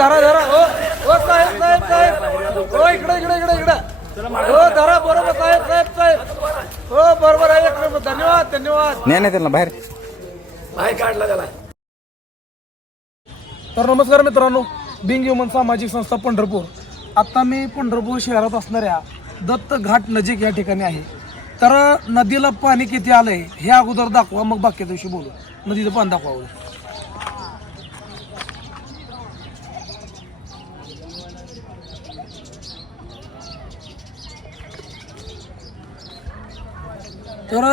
धरा धरा ओ साहेब साहेब साहेब हो इकडे इकडे इकडे इकडे हो धरा बरोबर साहेब साहेब साहेब हो बरोबर आहे एक नंबर धन्यवाद धन्यवाद नाही त्यांना बाहेर काढला त्याला. तर नमस्कार मित्रांनो, बिंग ह्युमन सामाजिक संस्था पंढरपूर. आता मी पंढरपूर शहरात असणाऱ्या दत्त घाट नजीक या ठिकाणी आहे. तर नदीला पाणी किती आलंय हे अगोदर दाखवा, मग बाकी दिवशी बोलू. नदीचं पाणी दाखवा. तर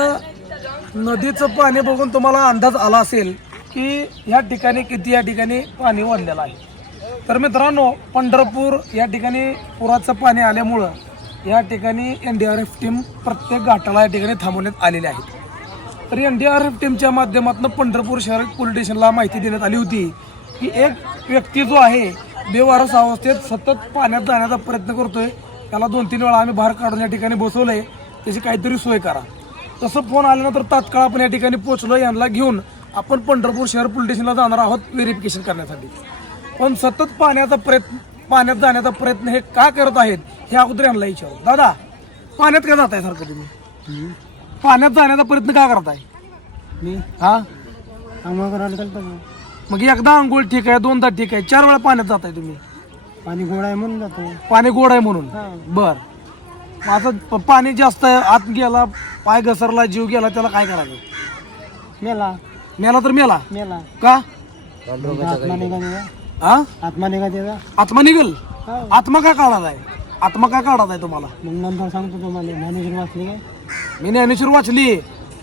नदीचं पाणी बघून तुम्हाला अंदाज आला असेल की या ठिकाणी किती या ठिकाणी पाणी वाढलेलं आहे. तर मित्रांनो, पंढरपूर या ठिकाणी पुराचं पाणी आल्यामुळं या ठिकाणी NDRF टीम प्रत्येक घाटाला या ठिकाणी थांबवण्यात आलेली आहे. तर NDRF टीमच्या माध्यमातून पंढरपूर शहर पोलीस स्टेशनला माहिती देण्यात आली होती की एक व्यक्ती जो आहे बेवारस अवस्थेत सतत पाण्यात जाण्याचा प्रयत्न करतोय, त्याला 2-3 वेळा आम्ही बाहेर काढून या ठिकाणी बसवलंय, त्याची काहीतरी सोय करा. तसं फोन आल्यानंतर तात्काळ आपण या ठिकाणी पोहोचलो. यांना घेऊन आपण पंढरपूर शहर पोलीस स्टेशनला जाणार आहोत व्हेरिफिकेशन करण्यासाठी. पण सतत पाण्यात जाण्याचा प्रयत्न हे का करत आहेत हे अगोदर यांना विचारू. दादा, पाण्यात का जात आहे सारखं तुम्ही? पाण्यात जाण्याचा प्रयत्न का करताय? मी हा आंघोळ करायला चालतो. मग एकदा आंघोळ ठीक आहे, 2दा ठीक आहे, 4 वेळा पाण्यात जाताय तुम्ही. पाणी गोड आहे म्हणून जातो. पाणी गोड आहे म्हणून. बर, आता पाणी जास्त आहे, आत गेला, पाय घसरला, जीव गेला, त्याला काय करायचं? मेला मेला तर मेला. मेला का? आत्मा निघा त्याचा. हा आत्मा निघा त्याचा. आत्मा निघल. आत्मा का काढत आहे? आत्मा का काढत आहे तुम्हाला? मग नंतर सांगतो तुम्हाला. ज्ञानेश्वर वाचले काय? मी ज्ञानेश्वर वाचली.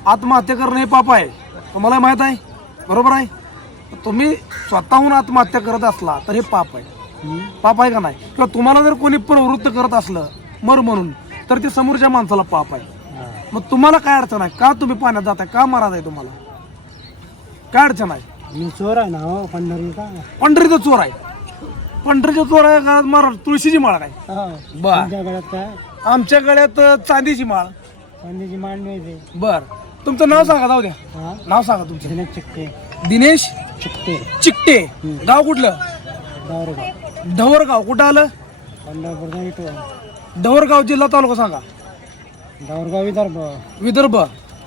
आत्महत्या करणं हे पाप आहे, तुम्हाला माहित आहे, बरोबर आहे. तुम्ही स्वतःहून आत्महत्या करत असला तर हे पाप आहे. पाप आहे का नाही? किंवा तुम्हाला जर कोणी प्रवृत्त करत असलं मर म्हणून तर ते समोरच्या माणसाला पाप आहे. मग तुम्हाला काय अडचण आहे? का तुम्ही पाण्यात जाताय? का मारत आहे तुम्हाला? काय अडचण आहे? मी चोर आहे ना हो. पंढरी का? पंढरीचा चोर आहे. पंढरीचा चोर आहे का? मार तुळशीची माळ काय? बर. तुमच्या गळ्यात काय? आमच्या गळ्यात चांदीची माळ. चांदीची मान मिळते. बर, तुमचं नाव सांगा. जाऊ द्या, हा, नाव सांगा तुमचं. दिनेश चिकटे. दिनेश चिकटे. चिकटे. गाव कुठलं? दावरगाव. धवरगाव. कुठं आलं? पंढरपूरचा इथं. धवरगाव जिल्हा तालुका सांगा. दावरगाव विदर्भ. विदर्भ.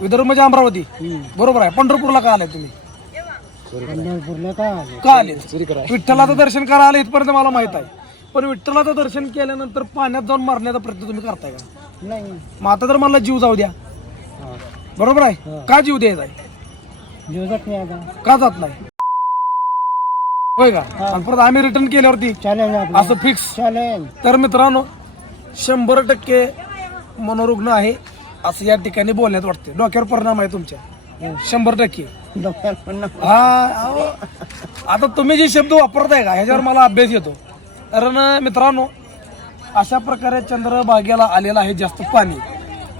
विदर्भ म्हणजे अमरावती. बरोबर आहे. पंढरपूरला का आलाय तुम्ही? पंढरपूरला का आले? का आले? विठ्ठलाचं दर्शन करायला आले इथपर्यंत मला माहित आहे. पण विठ्ठलाचं दर्शन केल्यानंतर पाण्यात जाऊन मारण्याचा प्रयत्न तुम्ही करताय का? नाही. मग आता तर मला जीव जाऊ द्या, बरोबर आहे. का जीव द्यायचा आहे? दिवसात नाही आता. का जात नाही? होय का? आणि परत आम्ही रिटर्न केल्यावरती चालेल असं फिक्स. चालेल. तर मित्रांनो, 100% मनोरुग्ण आहे असं या ठिकाणी बोलण्यात वाटते. डोक्यावर परिणाम आहे तुमच्या 100%. हा, आता तुम्ही जे शब्द वापरताय का ह्याच्यावर मला अभ्यास येतो. कारण मित्रांनो, अशा प्रकारे चंद्रभागेला आलेलं आहे जास्त पाणी.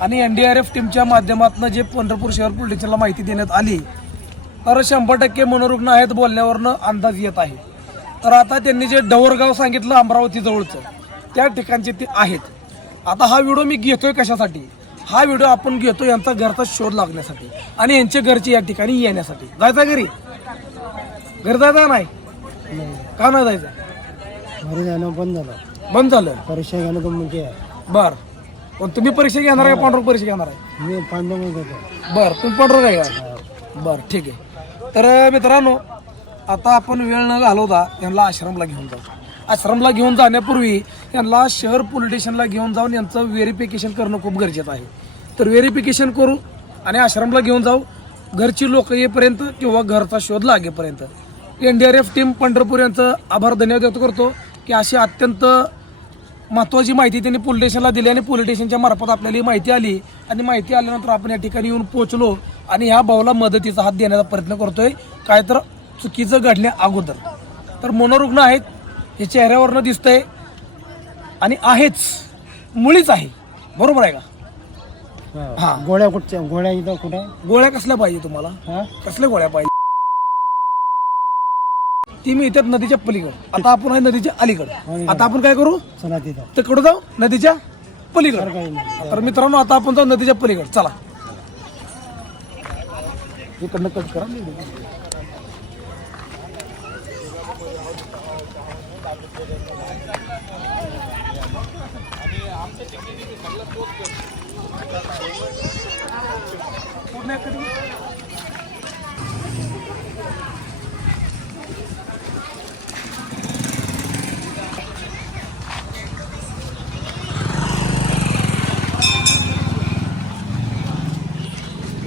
आणि NDRF टीमच्या माध्यमातून जे पंढरपूर शहर पोलीस स्टेशनला माहिती देण्यात आली तर 100% मनोरुग्ण आहेत बोलण्यावरनं अंदाज येत आहे. तर आता त्यांनी जे डवरगाव सांगितलं अमरावती जवळचं, त्या ठिकाणचे ते आहेत. आता हा व्हिडिओ मी घेतोय कशासाठी? हा व्हिडिओ आपण घेतो यांचा घरचा शोध लागण्यासाठी आणि यांच्या घरचे या ठिकाणी येण्यासाठी. जायचं घरी? घरी जायचं नाही? का नाही जायचं? घरी जाणं बंद झालं. बंद झालं? परीक्षा घेणं तर म्हणजे बर. पण तुम्ही परीक्षा घेणार आहे? पांढरपूर परीक्षा घेणार आहे? मी पांडव घेतो. बर, तुम्ही पांढरपूर आहे का? बर, ठीक आहे. तर मित्रांनो, आता आपण वेळ न घालवता यांना आश्रमला घेऊन जाऊ. आश्रमला घेऊन जाण्यापूर्वी यांना शहर पोलीस स्टेशनला घेऊन जाऊन यांचं व्हेरिफिकेशन करणं खूप गरजेचं आहे. तर व्हेरिफिकेशन करू आणि आश्रमला घेऊन जाऊ घरची लोक येईपर्यंत किंवा घरचा शोध लागेपर्यंत. NDRF टीम पंढरपूर यांचं आभार धन्यवाद व्यक्त करतो की अशी अत्यंत महत्त्वाची माहिती त्यांनी पोलीस स्टेशनला दिली आणि पोलीस स्टेशनच्या मार्फत आपल्याला ही माहिती आली आणि माहिती आल्यानंतर आपण या ठिकाणी येऊन पोहोचलो आणि ह्या भाऊला मदतीचा हात देण्याचा प्रयत्न करतोय काय तर चुकीचं घडल्या अगोदर. तर मनोरुग्ण आहेत हे चेहऱ्यावरनं दिसतंय आणि आहेच, मुळीच आहे, बरोबर आहे का? हा. गोळ्या कुठच्या? गोळ्या इथं कुठे? गोळ्या कसल्या पाहिजे तुम्हाला? हा, कसल्या गोळ्या पाहिजे? ती मी इथे नदीच्या पलीकडे. आता आपण आहे नदीच्या अलीकडे. आता आपण काय करू? चला तिथं. तर कुठं जाऊ? नदीच्या पलीकडे. काही नाही. तर मित्रांनो, आता आपण जाऊ नदीच्या पलीकडे. चला, इकडनं कट करा. पूर्ण कधी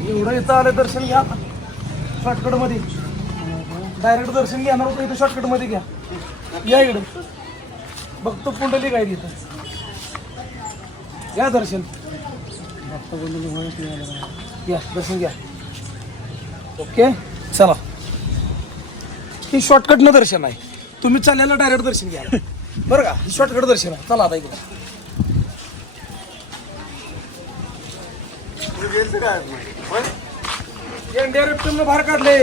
एवढं इथं आलं दर्शन घ्या शॉर्टकट मध्ये डायरेक्ट दर्शन घेणार होतं इथं शॉर्टकट मध्ये घ्या या इकडं भक्त पुंडलिक आहे तिथं घ्या दर्शन घ्या दर्शन घ्या ओके चला ही शॉर्टकटनं दर्शन आहे तुम्ही चाललेलं डायरेक्ट दर्शन घ्या बरं का ही शॉर्टकट दर्शन आहे चला आता इकडं एनडीआरएफनं बाहेर काढले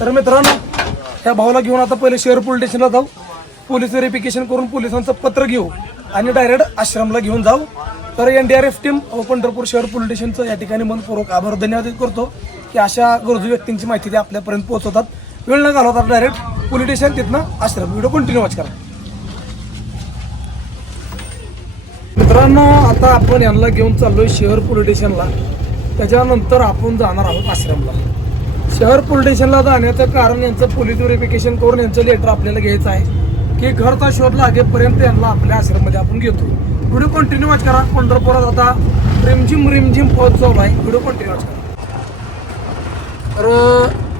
तर मित्रांनो ह्या भाऊला घेऊन आता पहिले शहर पोलीस स्टेशनला जाऊ पोलीस व्हेरिफिकेशन करून पोलिसांचं पत्र घेऊ आणि डायरेक्ट आश्रमला घेऊन जाऊ तर एनडीआरएफ टीम पंढरपूर शहर पोलीस स्टेशनचं या ठिकाणी मनपूर्वक आभार धन्यवाद करतो की अशा गरजू व्यक्तींची माहिती ते आपल्यापर्यंत पोहोचवतात वेळ न घालवतात डायरेक्ट पोलीस स्टेशन तिथनं आश्रम व्हिडिओ कंटिन्यू वॉच करा मित्रांनो आता आपण यांना घेऊन चाललोय शहर पोलीस स्टेशनला त्याच्यानंतर आपण जाणार आहोत आश्रमला शहर पोलीस स्टेशनला जाण्याचं कारण यांचं पोलीस व्हेरिफिकेशन करून यांचं लेटर आपल्याला घ्यायचं आहे की घरचा शोध लागेपर्यंत यांना आपल्या आश्रममध्ये आपण घेतो व्हिडिओ कंटिन्यू वॉच करा पंढरपुरात आता रिमझिम पाऊस चालू आहे व्हिडिओ कंटिन्यू वॉच करा तर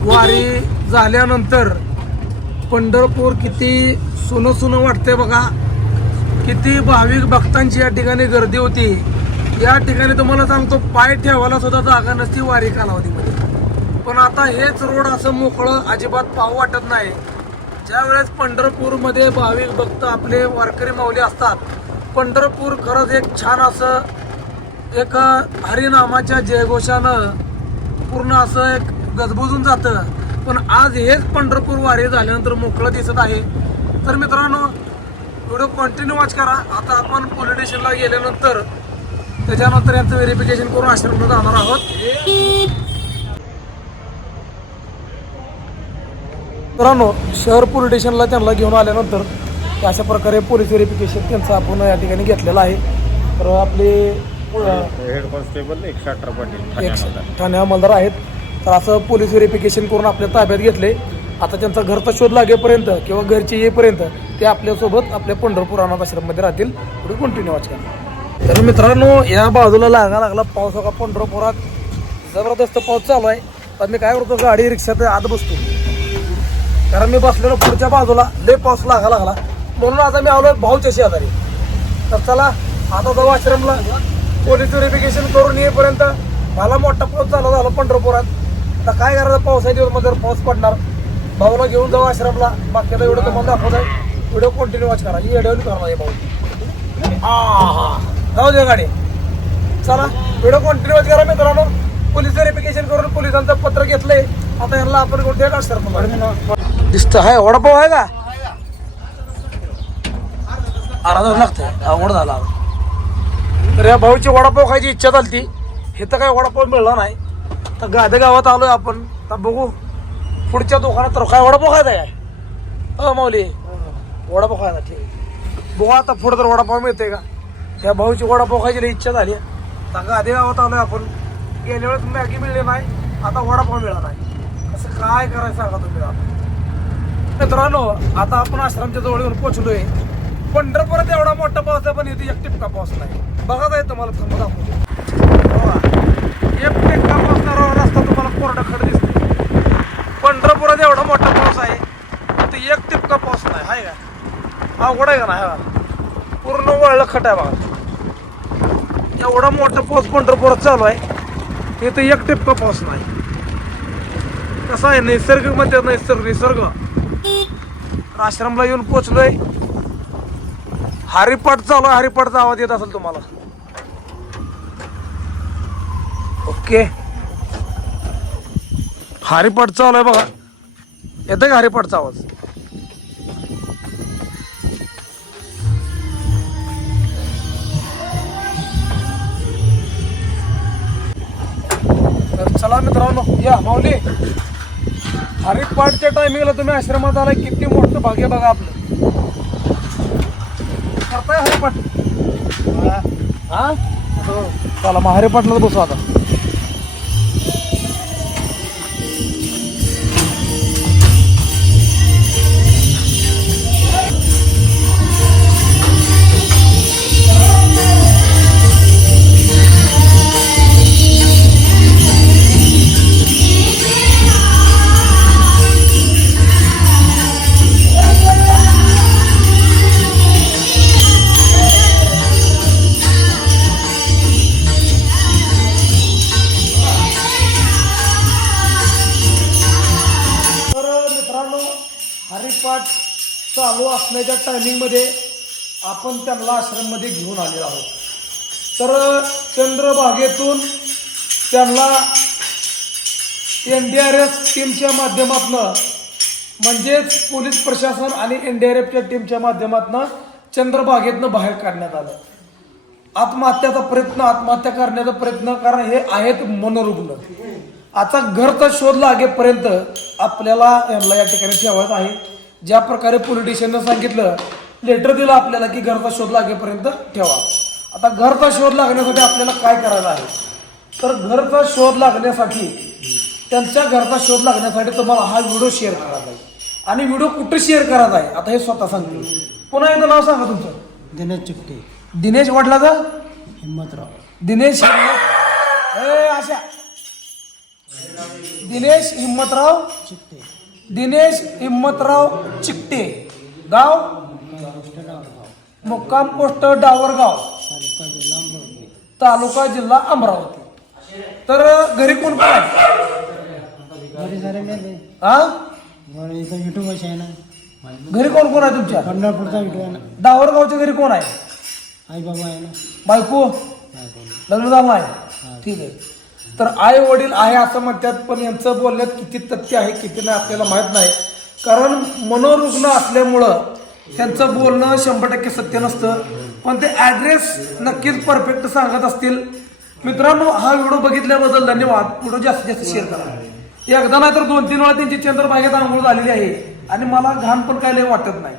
वारी झाल्यानंतर पंढरपूर किती सुनं वाटते बघा किती भाविक भक्तांची या ठिकाणी गर्दी होती या ठिकाणी तुम्हाला सांगतो पाय ठेवायला सुद्धा जागा नसती वारी कालावधीमध्ये पण आता हेच रोड असं मोकळं अजिबात पाहू वाटत नाही ज्या वेळेस पंढरपूरमध्ये भाविक भक्त आपले वारकरी माऊली असतात पंढरपूर खरंच एक छान असं एक हरिनामाच्या जयघोषानं पूर्ण असं एक गजबजून जातं पण आज हेच पंढरपूर वारी झाल्यानंतर मोकळं दिसत आहे तर मित्रांनो व्हिडिओ कंटिन्यू वॉच करा आता आपण पोलीस स्टेशनला गेल्यानंतर त्याच्यानंतर यांचं व्हेरिफिकेशन करून आश्रमला जाणार आहोत मित्रांनो शहर पोलीस स्टेशनला त्यांना घेऊन आल्यानंतर अशा प्रकारे पोलीस व्हेरिफिकेशन त्यांचं आपण या ठिकाणी घेतलेलं आहे तर आपले हेड कॉन्स्टेबल 118 पाटील ठाणे अंमलदार आहेत तर असं पोलीस व्हेरिफिकेशन करून आपल्या ताब्यात घेतले आता त्यांचा घरचा शोध लागेपर्यंत किंवा घरचे येईपर्यंत ते आपल्यासोबत आपल्या पंढरपूर अनाथ आश्रममध्ये राहतील पुढे कंटिन्यू वाच करा तर मित्रांनो या बाजूला लागला पाऊस बघा पंढरपुरात जबरदस्त पाऊस चालू आहे तर मी काय करतो गाडी रिक्षात आत बसतो कारण मी बसलेलो पुढच्या बाजूला लय पाऊस लागला म्हणून आता मी आलो भाऊच्या शेजारी तर चला आता जाऊ आश्रमला पोलीस व्हेरिफिकेशन करून येईपर्यंत मला मोठा पाऊस चालू झाला पंढरपुरात तर काय करायचं पावसाच्या दिवसमध्ये जर पाऊस पडणार भाऊला घेऊन जाऊ आश्रमला बाकी आता एवढं तुम्हाला दाखवत आहे व्हिडिओ कंटिन्यू वॉच करा ही एडवली करणार आहे भाऊ हा जाऊ दे गाडी चला व्हिडिओ कंटिन्यू वॉच करा मित्रांनो पोलीस व्हेरिफिकेशन करून पोलिसांचं पत्र घेतलंय आता यांना आपण कोणते आश्रमला दिसतं आहे वडापाव आहे का अर्धा लागतंय अवघड झाला तर या भाऊची वडापाव खायची इच्छा झाली हे तर काय वडापाव मिळला नाही तर गादे गावात आलोय आपण तर बघू पुढच्या दुकानात तर काय वडापाव खायचा आहे माऊली वडापाव खायचा ठीक आहे बघू आता पुढे तर वडापाव मिळते का त्या भाऊची वडापाव खायची इच्छा झाली तर गादे गावात आलोय आपण गेल्या वेळेस मॅगी मिळली नाही आता वडापाव मिळाला नाही असं काय करायचं सांगा तुम्ही आता मित्रांनो आता आपण आश्रमच्या जवळ येऊन पोहोचलोय पंढरपुरात एवढा मोठा पाऊस आहे पण इथे एक टिपका पाऊस नाही बघा जाईल तुम्हाला समजा एक टिपका पाऊसणारा रस्ता तुम्हाला कोरडा खड दिसतो पंढरपुरात एवढा मोठा पाऊस आहे तर एक टिपका पाऊस नाही हाय का अवघड आहे का नाही हा पूर्ण वळलं खट आहे बघा एवढा मोठा पाऊस पंढरपुरात चालू आहे इथं एक टिपका पाऊस नाही कसं आहे नैसर्गिक मध्ये निसर्ग आश्रमला येऊन पोचलोय हरिपाठ चालू आहे हरिपाठचा आवाज येत असेल तुम्हाला ओके हरिपाठ चालू आहे बघा येतं का हरिपाठचा आवाज तर चला मित्रांनो या माऊली हरिपाठच्या टायमिंगला तुम्ही आश्रमात आलाय किती मोठं केंद्र भाग्य बघा आपलं करताय हरिपाठ हा हो. चला मग हरिपाठला बसू आता. हरिपाठ चालू असण्याच्या टायमिंगमध्ये आपण त्यांना आश्रममध्ये घेऊन आलेलो आहोत. तर चंद्रभागेतून त्यांना NDRF टीमच्या माध्यमातून म्हणजेच पोलीस प्रशासन आणि NDRFच्या टीमच्या माध्यमातून चंद्रभागेतनं बाहेर काढण्यात आलं. आत्महत्या करण्याचा प्रयत्न कारण हे आहेत मनोरुग्ण. आता घरचा शोध लागेपर्यंत आपल्याला यांना या ठिकाणी ठेवायचं आहे. ज्या प्रकारे पोलीस स्टेशननं सांगितलं, लेटर दिलं आपल्याला की घरचा शोध लागेपर्यंत ठेवा. आता घरचा शोध लागण्यासाठी आपल्याला काय करायचं आहे, तर घरचा शोध लागण्यासाठी त्यांच्या घरचा शोध लागण्यासाठी तुम्हाला हा व्हिडिओ शेअर करायचा आहे. आणि व्हिडिओ कुठे शेअर करायचा आहे आता हे स्वतः सांगतो. पुन्हा एकदा नाव सांगा तुमचं. दिनेश चिकटे. दिनेश वडिलाचं हिम्मतराव. दिनेश आशा दिनेश हिम्मतराव चिकटे. दिनेश हिम्मतराव चिकटे. गाव मुक्काम पोस्ट डावरगाव, तालुका जिल्हा अमरावती. तर घरी कोण कोण आहे? घरी सारे मेले. हा घरी इथं युट्यूब आहे ना. घरी कोण कोण आहे तुमच्या? पंढरपूरचा युट्यूब आहे ना. डावरगावच्या घरी कोण आहे? आई बाबा आहे ना. बायको लग्न झालं आहे. ठीक आहे. तर आई वडील आहे असं म्हणतात, पण यांचं बोलण्यात किती तथ्य आहे किती नाही आपल्याला माहीत नाही. कारण मनोरुग्ण असल्यामुळं त्यांचं बोलणं 100% सत्य नसतं, पण ते ॲड्रेस नक्कीच परफेक्ट सांगत असतील. मित्रांनो, हा व्हिडिओ बघितल्याबद्दल धन्यवाद. व्हिडिओ जास्तीत जास्त शेअर करा. एकदा नाही तर 2-3 वेळा त्यांची चंद्रभागेत आंघोळ झालेली आहे आणि मला घाण पण काय लय वाटत नाही.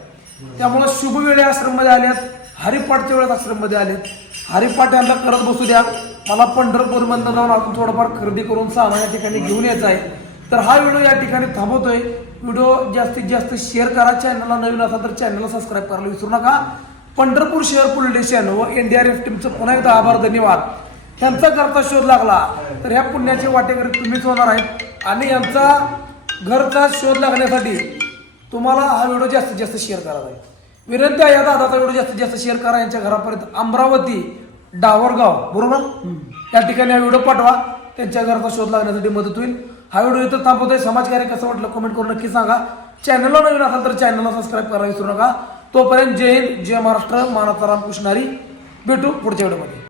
त्यामुळं शुभ वेळे आश्रममध्ये आल्यात, हरिपाठच्या वेळेत आश्रममध्ये आलेत. हरिपाठ यांना करत बसू द्या. मला पंढरपूरमधनं जाऊन आपण थोडंफार खरेदी करून सामान या ठिकाणी घेऊन यायचं आहे. तर हा व्हिडिओ या ठिकाणी थांबवतोय. व्हिडिओ जास्तीत जास्त शेअर करा. चॅनलला नवीन असाल तर चॅनलला सबस्क्राईब करायला विसरू नका. पंढरपूर शहर पोलीस स्टेशन व NDRF टीमचं पुन्हा एकदा आभार, धन्यवाद. ह्यांचा घरचा शोध लागला तर ह्या पुण्याचे वाटेकरी तुम्हीच होणार आहेत. आणि यांचा घरचा शोध लागण्यासाठी तुम्हाला हा व्हिडिओ जास्तीत जास्त शेअर करायचा आहे. विनंती आहे, या दादाचा व्हिडिओ जास्तीत जास्त शेअर करा. यांच्या घरापर्यंत अमरावती डावरगाव बरोबर त्या ठिकाणी हा व्हिडिओ पाठवा. त्यांच्या घराचा शोध लागण्यासाठी मदत होईल. हा व्हिडिओ इथं थांबवतोय. समाजकार्य कसं वाटलं कमेंट करून नक्की सांगा. चॅनलला नवीन असाल तर चॅनलला सबस्क्राईब करायला विसरू नका. तोपर्यंत जय हिंद, जय महाराष्ट्र, मानाचा रामकृष्ण हरी. भेटू पुढच्या व्हिडिओमध्ये.